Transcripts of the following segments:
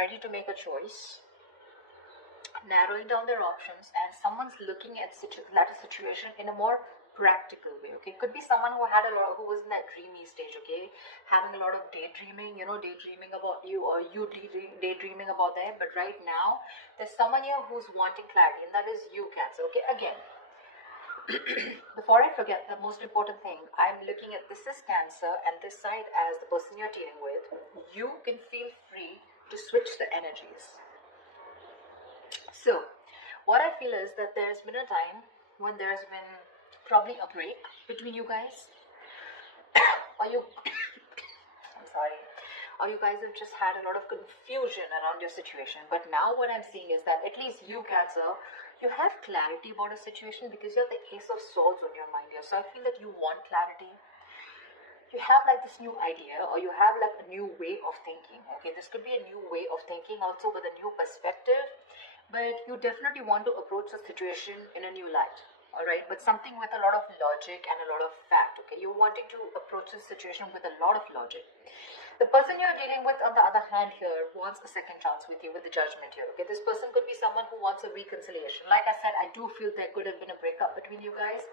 ready to make a choice, narrowing down their options, and someone's looking at that situation in a more practical way. Okay, could be someone who had who was in that dreamy stage. Okay, having a lot of daydreaming, daydreaming about you, or you daydreaming about them. But right now there's someone here who's wanting clarity, and that is you, Cancer. Okay, again, before I forget, the most important thing, I'm looking at this is Cancer and this side as the person you're dealing with. You can feel free to switch the energies. So what I feel is that there's been a time when there's been probably a break between you guys, or you I'm sorry, or you guys have just had a lot of confusion around your situation. But now what I'm seeing is that at least you, Cancer, you have clarity about a situation because you have the Ace of Swords on your mind here. So I feel that you want clarity. You have like this new idea, or you have like a new way of thinking. Okay, this could be a new way of thinking also with a new perspective, but you definitely want to approach the situation in a new light. All right, but something with a lot of logic and a lot of fact. Okay, you're wanting to approach the situation with a lot of logic. The person you're dealing with, on the other hand, here wants a second chance with you, with the Judgment here. Okay, this person could be someone who wants a reconciliation. Like I said, I do feel there could have been a breakup between you guys.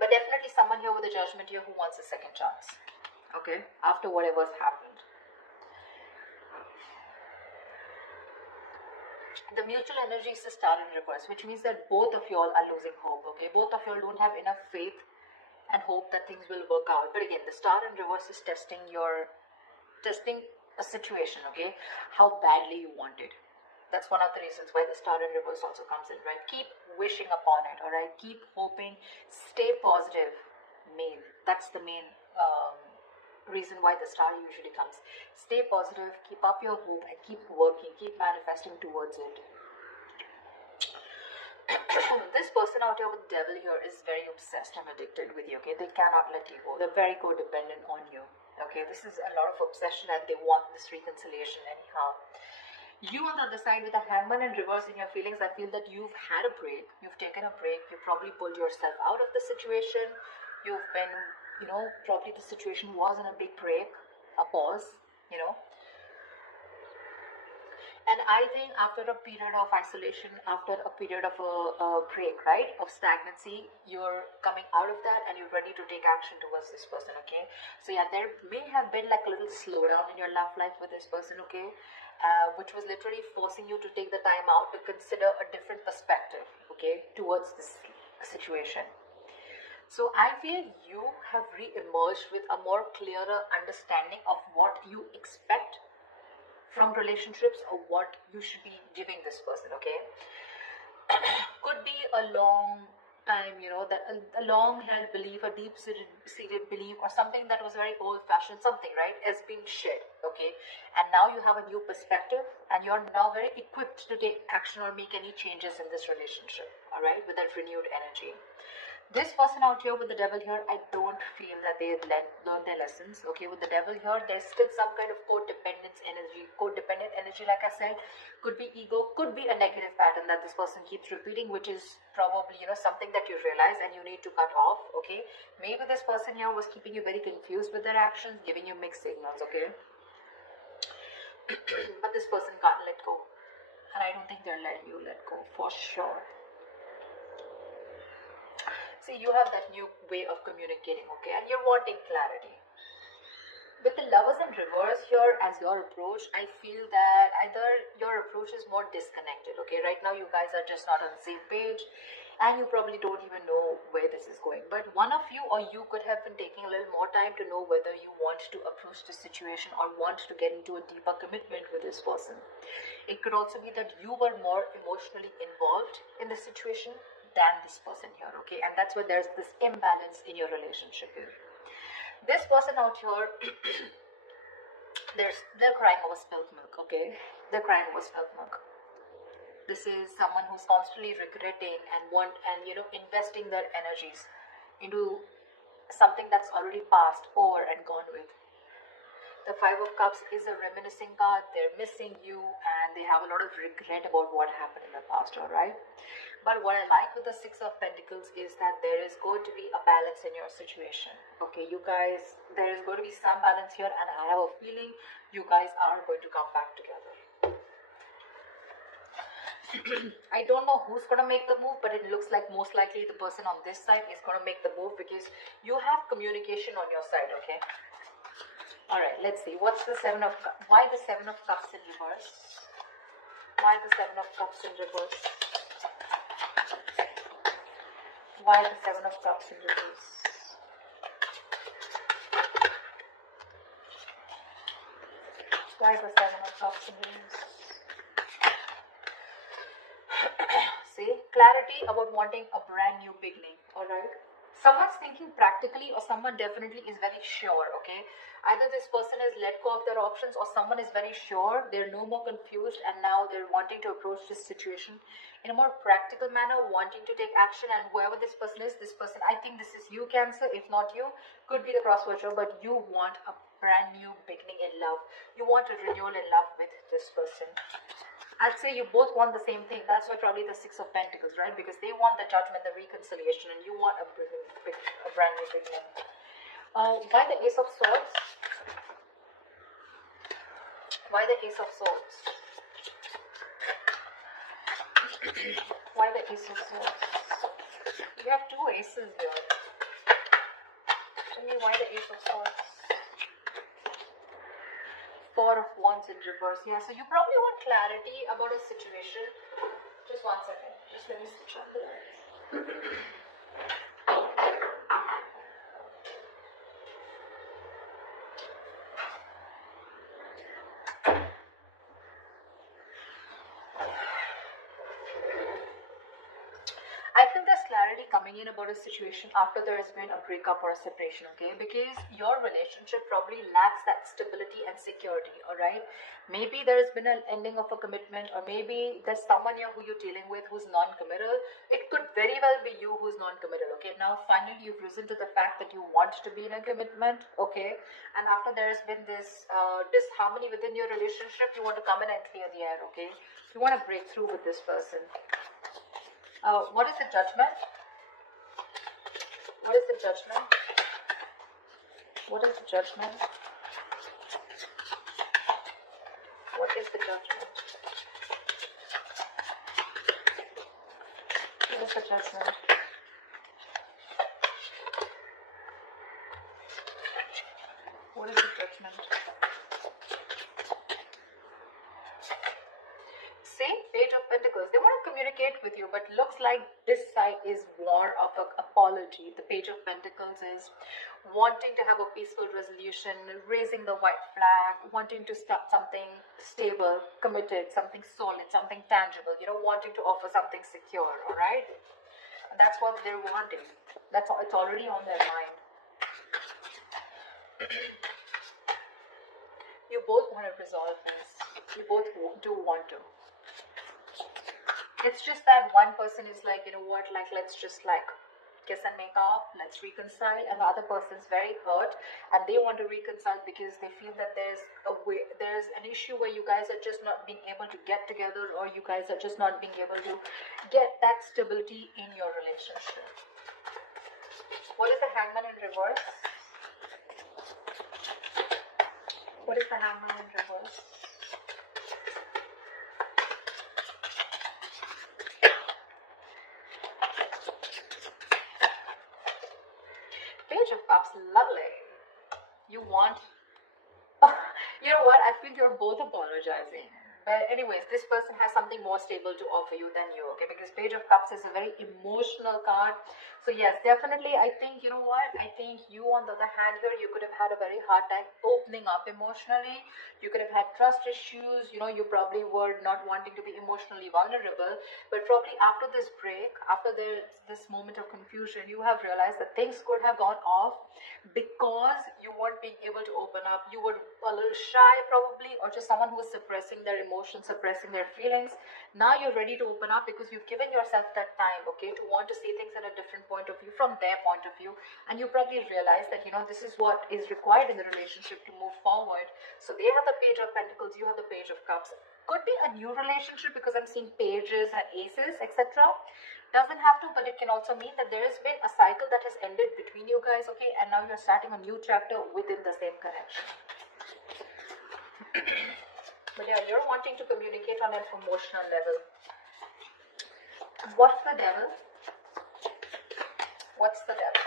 But definitely someone here with the Judgment here who wants a second chance. Okay, after whatever's happened. The mutual energy is the Star in reverse, which means that both of y'all are losing hope. Okay, both of y'all don't have enough faith and hope that things will work out. But again, the Star in reverse is testing a situation. Okay, how badly you want it. That's one of the reasons why the Star in reverse also comes in, right? Keep wishing upon it, all right? Keep hoping, stay positive. That's the main reason why the star usually comes. Stay positive, keep up your hope, and keep working, keep manifesting towards it. This person out here with Devil here is very obsessed and addicted with you, okay? They cannot let you go. They're very codependent on you, okay? This is a lot of obsession, and they want this reconciliation anyhow. You on the other side with the Hangman in reverse in your feelings, I feel that you've had a break. You've taken a break. You probably pulled yourself out of the situation. You've been, probably the situation wasn't a big break, a pause, And I think after a period of isolation, after a period of a break, right, of stagnancy, you're coming out of that and you're ready to take action towards this person, okay? So yeah, there may have been like a little slowdown in your love life with this person, okay? Which was literally forcing you to take the time out to consider a different perspective, okay, towards this situation. So I feel you have re-emerged with a more clearer understanding of what you expect from relationships or what you should be giving this person, okay? Could be a long time, that a long-held belief, a deep-seated belief, or something that was very old-fashioned, something, right, has been shed, okay? And now you have a new perspective, and you're now very equipped to take action or make any changes in this relationship, all right, with that renewed energy. This person out here with the Devil here, I don't feel that they learned their lessons. Okay, with the Devil here, there's still some kind of codependent energy, like I said. Could be ego, could be a negative pattern that this person keeps repeating, which is probably, something that you realize and you need to cut off, okay? Maybe this person here was keeping you very confused with their actions, giving you mixed signals, okay? But this person can't let go. And I don't think they're letting you let go, for sure. See, you have that new way of communicating, okay, and you're wanting clarity. With the Lovers in reverse here as your approach, I feel that either your approach is more disconnected, okay? Right now you guys are just not on the same page, and you probably don't even know where this is going. But one of you or you could have been taking a little more time to know whether you want to approach the situation or want to get into a deeper commitment with this person. It could also be that you were more emotionally involved in the situation than this person here, okay? And that's where there's this imbalance in your relationship here. This person out here, they're crying over spilt milk, okay? They're crying over spilt milk. This is someone who's constantly regretting and investing their energies into something that's already passed, over and gone with. The Five of Cups is a reminiscing card. They're missing you and they have a lot of regret about what happened in the past, all right? But what I like with the Six of Pentacles is that there is going to be a balance in your situation. Okay, you guys, there is going to be some balance here, and I have a feeling you guys are going to come back together. I don't know who's going to make the move, but it looks like most likely the person on this side is going to make the move because you have communication on your side, okay? Alright, let's see. What's the Seven of Cups? Why the Seven of Cups in reverse? Why the Seven of Cups in reverse? Why the Seven of Cups in reverse? Why the Seven of Cups in reverse? See, clarity about wanting a brand new beginning, alright? Someone's thinking practically, or someone definitely is very sure, okay? Either this person has let go of their options, or someone is very sure, they're no more confused, and now they're wanting to approach this situation in a more practical manner, wanting to take action. And whoever this person is, this person, I think this is you, Cancer. If not you, could be the cross watcher, but you want a brand new beginning in love. You want a renewal in love with this person. I'd say you both want the same thing. That's why probably the Six of Pentacles, right? Because they want the judgment, the reconciliation, and you want a brand new beginning. Why the Ace of Swords? Why the Ace of Swords? Why the Ace of Swords? You have two aces here. Tell me why the Ace of Swords? Four of Wands in reverse. Yeah, so you probably want clarity about a situation. Just one second. Just let me switch on the light. I think there's clarity coming in about a situation after there has been a breakup or a separation, okay? Because your relationship probably lacks that stability and security, alright? Maybe there has been an ending of a commitment, or maybe there's someone here who you're dealing with who's non-committal. It could very well be you who's non-committal, okay? Now, finally, you've risen to the fact that you want to be in a commitment, okay? And after there's been this disharmony within your relationship, you want to come in and clear the air, okay? You want to break through with this person. What is the Judgment? What is the Judgment? What is the Judgment? What is the Judgment? What is the Judgment? What is the Judgment? Page of Pentacles. They want to communicate with you, but looks like this side is more of an apology. The Page of Pentacles is wanting to have a peaceful resolution, raising the white flag, wanting to start something stable, committed, something solid, something tangible, you know, wanting to offer something secure, all right? And that's what they're wanting. That's all, it's already on their mind. You both want to resolve this. You both do want to. It's just that one person is like, you know what, like, let's just like kiss and make up, let's reconcile, and the other person's very hurt and they want to reconcile because they feel that there's an issue where you guys are just not being able to get together, or you guys are just not being able to get that stability in your relationship. What is the Hangman in reverse? What is the Hangman in reverse? Page of Cups, lovely. You want, you know what, I feel you're both apologizing. But anyways, this person has something more stable to offer you than you, okay? Because Page of Cups is a very emotional card. So yes, definitely, I think, you know what, I think you, on the other hand here, you could have had a very hard time opening up emotionally. You could have had trust issues, you know, you probably were not wanting to be emotionally vulnerable. But probably after this break, after this moment of confusion, you have realized that things could have gone off because you weren't being able to open up. You were a little shy probably, or just someone who was suppressing their emotions, suppressing their feelings. Now you're ready to open up because you've given yourself that time, okay, to want to see things at a different point of view, from their point of view. And you probably realize that, you know, this is what is required in the relationship to move forward. So they have the Page of Pentacles, you have the Page of Cups. Could be a new relationship because I'm seeing pages and aces, etc. Doesn't have to, but it can also mean that there has been a cycle that has ended between you guys, okay, and now you're starting a new chapter within the same connection. But yeah, you're wanting to communicate on an emotional level. What's the devil? What's the devil?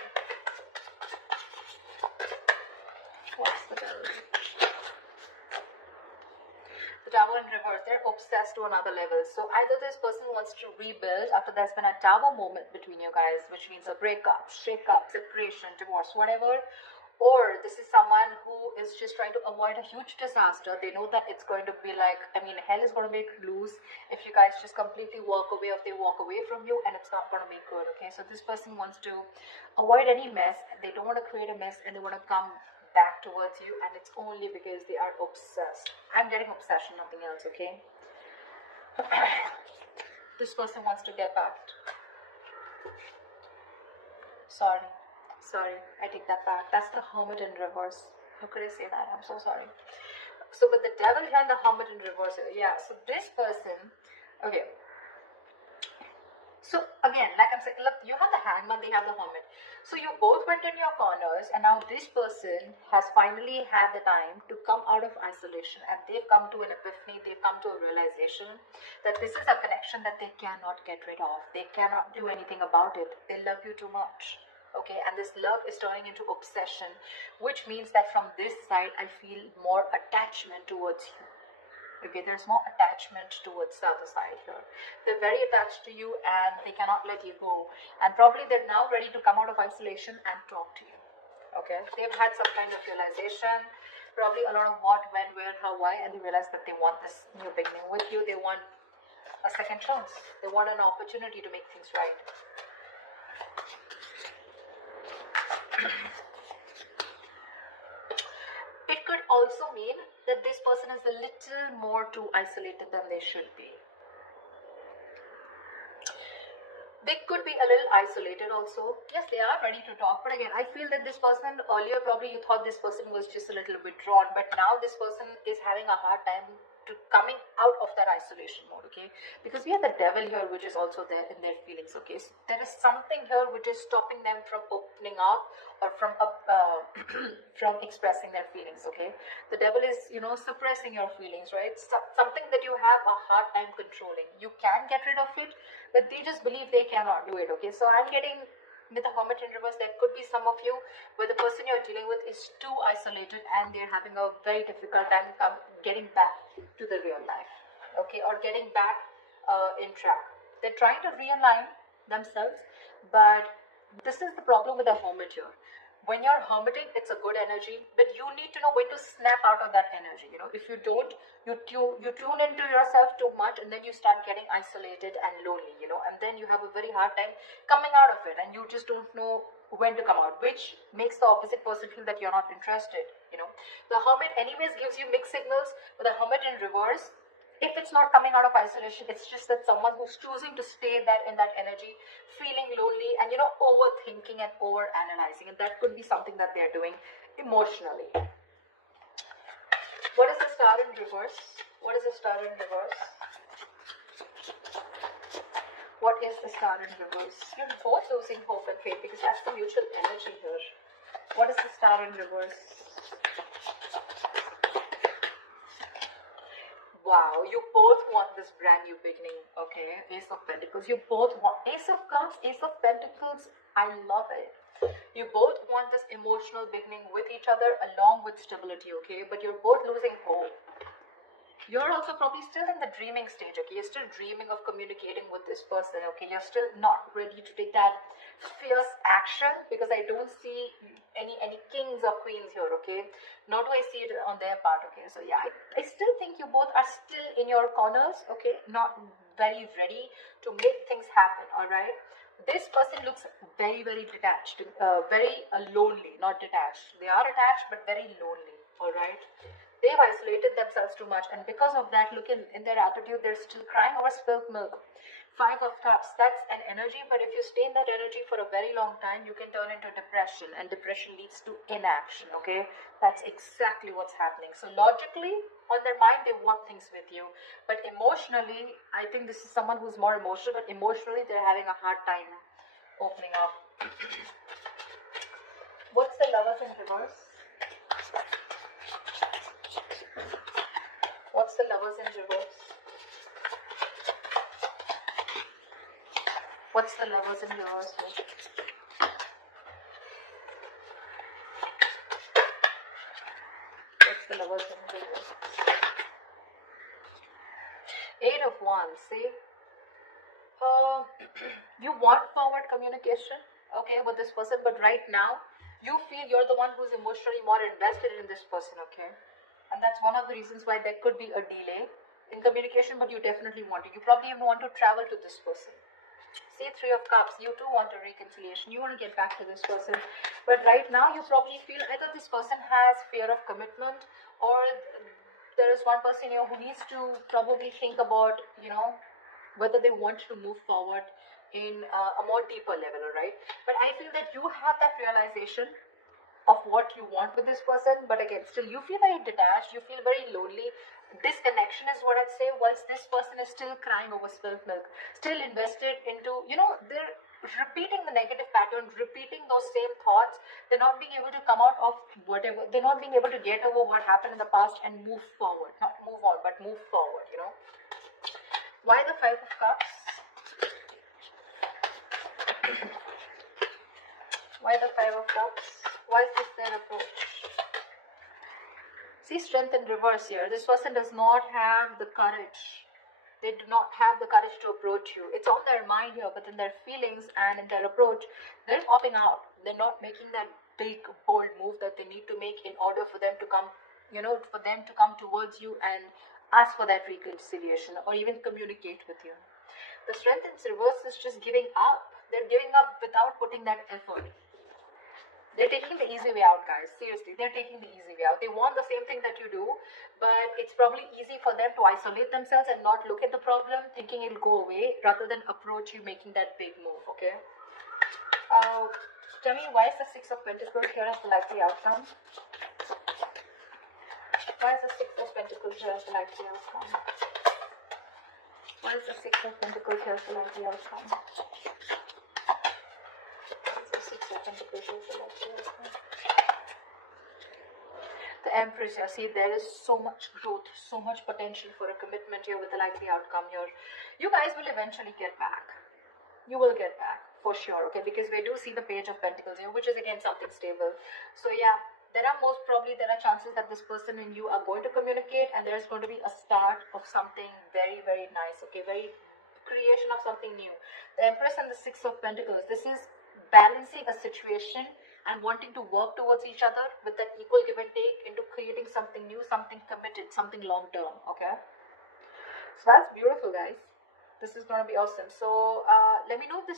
What's the devil? The Tower in reverse. They're obsessed to another level. So either this person wants to rebuild after there's been a Tower moment between you guys, which means a breakup, shake-up, separation, divorce, whatever. Or this is someone who is just trying to avoid a huge disaster. They know that it's going to be like, I mean, hell is going to make loose if you guys just completely walk away, if they walk away from you, and it's not going to be good, okay? So this person wants to avoid any mess. They don't want to create a mess, and they want to come back towards you, and it's only because they are obsessed. I'm getting obsession, nothing else, okay? This person wants to get back. Sorry, I take that back. That's the Hermit in reverse. How could I say that? I'm so sorry. So with the Devil here and the Hermit in reverse, yeah, so this person, okay. So again, like I'm saying, look, you have the Hangman, they have the Hermit. So you both went in your corners, and now this person has finally had the time to come out of isolation, and they've come to an epiphany, they've come to a realization that this is a connection that they cannot get rid of. They cannot do anything about it. They love you too much. Okay, and this love is turning into obsession, which means that from this side, I feel more attachment towards you. Okay, there's more attachment towards the other side here. They're very attached to you and they cannot let you go. And probably they're now ready to come out of isolation and talk to you. Okay, they've had some kind of realization, probably a lot of what, when, where, how, why, and they realize that they want this new beginning with you. They want a second chance. They want an opportunity to make things right. It could also mean that this person is a little more too isolated than they should be. They could be a little isolated also. Yes, they are ready to talk, but again, I feel that this person, earlier probably you thought this person was just a little withdrawn, but now this person is having a hard time to coming out of that isolation mode, okay? Because we have the Devil here, which is also there in their feelings, okay? So there is something here which is stopping them from opening up or from from expressing their feelings, okay? The Devil is, suppressing your feelings, right? Something that you have a hard time controlling. You can get rid of it, but they just believe they cannot do it, okay? So I'm getting, with the Hermit in reverse, there could be some of you where the person you're dealing with is too isolated and they're having a very difficult time getting back to the real life, okay, or getting back in track. They're trying to realign themselves, but this is the problem with the Hermit here. When you're hermiting, it's a good energy, but you need to know when to snap out of that energy. If you don't, you tune into yourself too much, and then you start getting isolated and lonely, and then you have a very hard time coming out of it, and you just don't know when to come out, which makes the opposite person feel that you're not interested. The Hermit anyways gives you mixed signals, but the Hermit in reverse, if it's not coming out of isolation, it's just that someone who's choosing to stay in that energy, feeling lonely and overthinking and overanalyzing, and that could be something that they're doing emotionally. What is the Star in reverse? What is the Star in reverse? What is the Star in reverse? You're both losing hope and faith because that's the mutual energy here. What is the Star in reverse? Wow, you both want this brand new beginning, okay? Ace of Pentacles. You both want Ace of Cups, Ace of Pentacles. I love it. You both want this emotional beginning with each other along with stability, okay? But you're both losing hope. You're also probably still in the dreaming stage, okay? You're still dreaming of communicating with this person, okay? You're still not ready to take that fierce action because I don't see any kings or queens here, okay? Nor do I see it on their part, okay? So yeah, I still think you both are still in your corners, okay? Not very ready to make things happen, all right? This person looks very, very detached, very lonely, not detached. They are attached, but very lonely, all right? They've isolated themselves too much, and because of that, look in their attitude, they're still crying over spilled milk. 5 of Cups, that's an energy, but if you stay in that energy for a very long time, you can turn into depression, and depression leads to inaction, okay? That's exactly what's happening. So logically, On their mind, they want things with you, but emotionally, I think this is someone who's more emotional, but emotionally they're having a hard time opening up. What's the Lovers in reverse? What's the Lovers in reverse? What's the Lovers in reverse? What's the Lovers in reverse? Eight of Wands, see? You want forward communication, okay, with this person, but right now, you feel you're the one who's emotionally more invested in this person, okay? And that's one of the reasons why there could be a delay in communication, but you definitely want it. You probably even want to travel to this person. See, Three of Cups, you too want a reconciliation. You want to get back to this person. But right now, you probably feel either this person has fear of commitment, or there is one person here who needs to probably think about, whether they want to move forward in a more deeper level, right? But I feel that you have that realization of what you want with this person, but again, still you feel very detached, you feel very lonely. Disconnection is what I'd say, whilst this person is still crying over spilled milk, still invested into, they're repeating the negative pattern, repeating those same thoughts. They're not being able to come out of whatever, they're not being able to get over what happened in the past and move forward. Not move on, but move forward, Why the Five of Cups? Why the Five of Cups? Why is this their approach? See, Strength in reverse here. This person does not have the courage. They do not have the courage to approach you. It's on their mind here, but in their feelings and in their approach, they're popping out. They're not making that big, bold move that they need to make in order for them to come, for them to come towards you and ask for that reconciliation or even communicate with you. The Strength in reverse is just giving up. They're giving up without putting that effort. They're taking the easy way out, guys. Seriously, they're taking the easy way out. They want the same thing that you do, but it's probably easy for them to isolate themselves and not look at the problem, thinking it'll go away, rather than approach you making that big move, okay? Tell me, why is the Six of Pentacles here as the likely outcome? Why is the Six of Pentacles here as the likely outcome? Why is the Six of Pentacles here as the likely outcome? The Empress here, see, there is so much growth, so much potential for a commitment here with the likely outcome here. You guys will eventually get back. You will get back, for sure, okay? Because we do see the Page of Pentacles here, which is again something stable. So yeah, there are chances that this person and you are going to communicate, and there's going to be a start of something very, very nice, okay? Very creation of something new. The Empress and the Six of Pentacles, this is balancing a situation and wanting to work towards each other with that equal give and take into creating something new, something committed, something long term, okay? So that's beautiful, guys. This is going to be awesome. So let me know if this